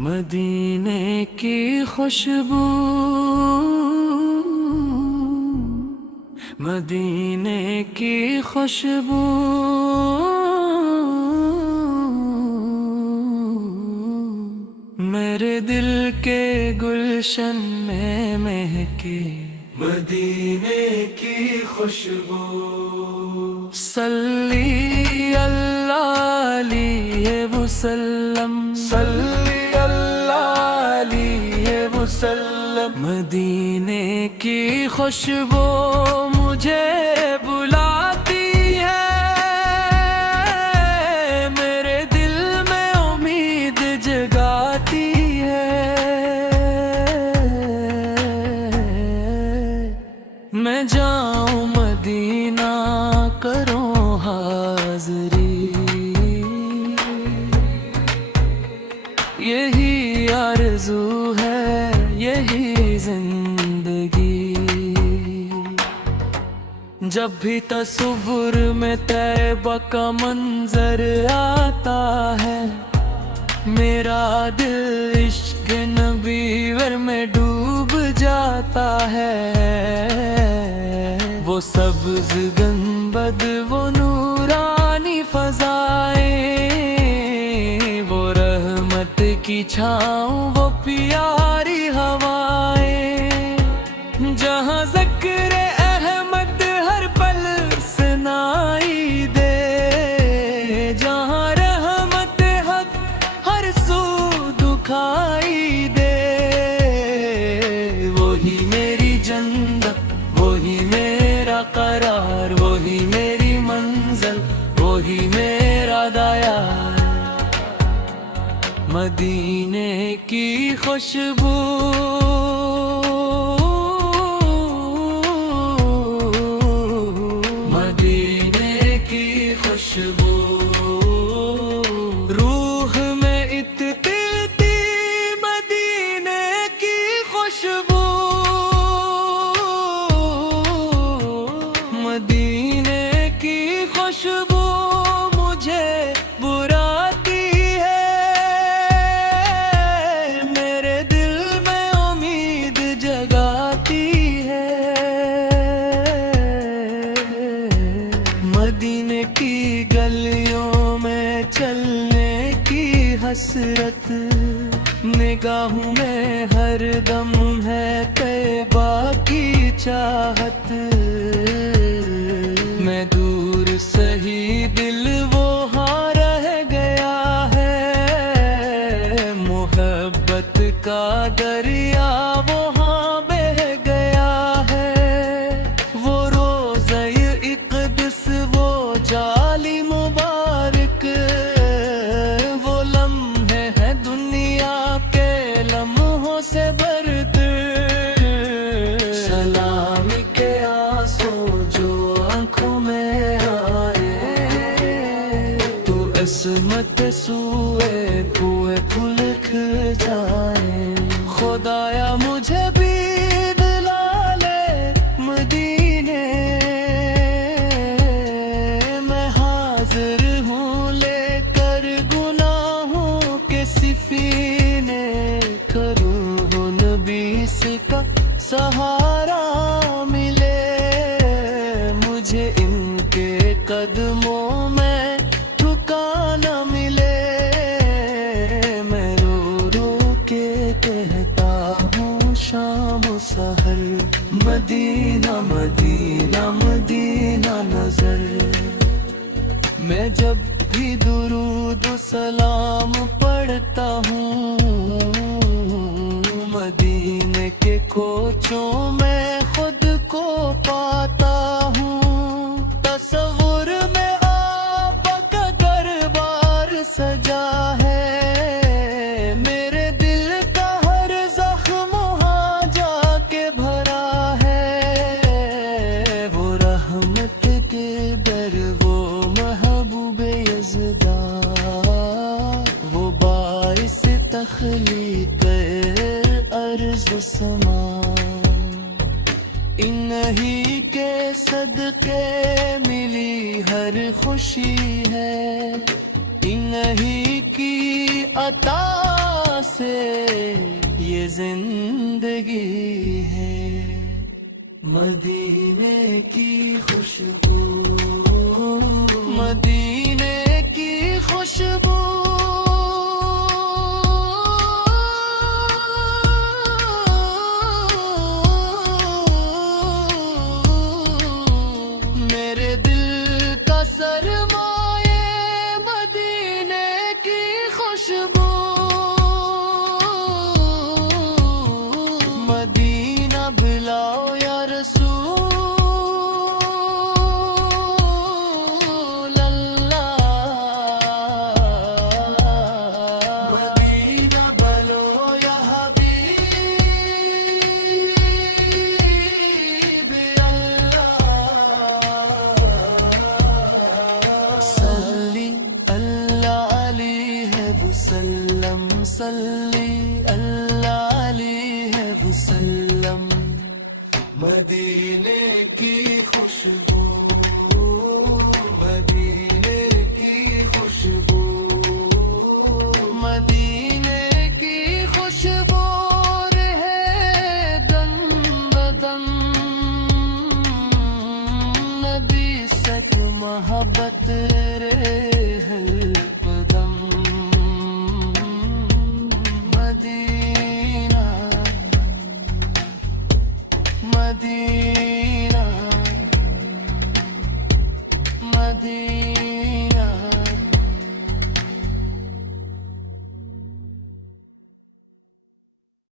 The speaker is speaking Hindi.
मदीने की खुशबू, मदीने की खुशबू, मेरे दिल के गुलशन में महके। मदीने की खुशबू, सल्ली अल्लाह अलैहि वसल्लम, सल्ली अल्लाह अलैहि वसल्लम। मदीने की खुशबू मुझे बुलाती है, मेरे दिल में उम्मीद जगाती है। मैं जाऊं मदीना करूं हाज़री, यही आरज़ू है, यही जिंदगी। जब भी तस्वुर में तैबा का मंजर आता है, मेरा दिल इश्क नबीवर में डूब जाता है। वो सब्ज़ गंबद, वो नूरानी फ़ज़ाएं, वो रहमत की छाँव, वो प्यारी हवाएं, जहाँ ज़िक्र अहमद हर पल सुनाई दे, जहाँ रहमत हक हर सू दुखाई दे। वही मेरी जन्नत, वही मेरा करार, वही मेरी मंजिल, वही मेरा दयार। मदीने की खुशबू, मदीने की खुशबू, रूह में इतनी मदीने की खुशबू, मदीने की खुशबू मुझे बुलाती है, मेरे दिल में उम्मीद जगाती है। मदीने की गलियों में चलने की हसरत, निगाहों में हर दम है तैबा की चाहत। मैं दूर सही दिल वो हाँ रह गया है, मोहब्बत का दरिया वो हाँ बह गया है। वो रोज़े इक़दिस, वो जाली मुबारक, वो लम्हे हैं दुनिया के लम्हों से भरकर। सलामी के आंसू जो आँखों में आए, तू इसमत सुए कुए फुलक जाए। खुदाया मुझे भी दिला ले मदीने, मैं हाजिर हूँ लेकर गुनाहों के सिफीने। करूँ हो नबी का सहारा मिले, मुझे इनके कदमों में ठिकाना मिले। मैं रो रो के कहता हूँ शाम सहर, मदीना मदीना मदीना नजर। मैं जब भी दुरूद सलाम पढ़ता हूँ, मदीने के कोचों में खुद को पाता हूँ। तस्वुर में आपका दरबार सजा है, मेरे दिल का हर ज़ख्म वहाँ जाके भरा है। वो रहमत के दर, वो महबूब यज़दा, वो बाइस तख़लीक़ अर्ज़ समा। इन्हीं के सदके मिली हर खुशी है, इन्हीं की अता से ये जिंदगी है। मदीने की खुशबू, मदीने की खुशबू, मेरे दिल का सरमाए मदीने की खुशबू। मदीना बुलाओ या रसूल अल्लाह, मदीना बुलाओ या हबीब अल्लाह। सल्ली अल्लाह अलैहि वसल्लम, सल्ली अल्लाह अलैहि वसल्लम। मदीने की खुशबू, मदीने की खुशबू, मदीने की खुशबू है दम बदम। नबी सक मोहब्बत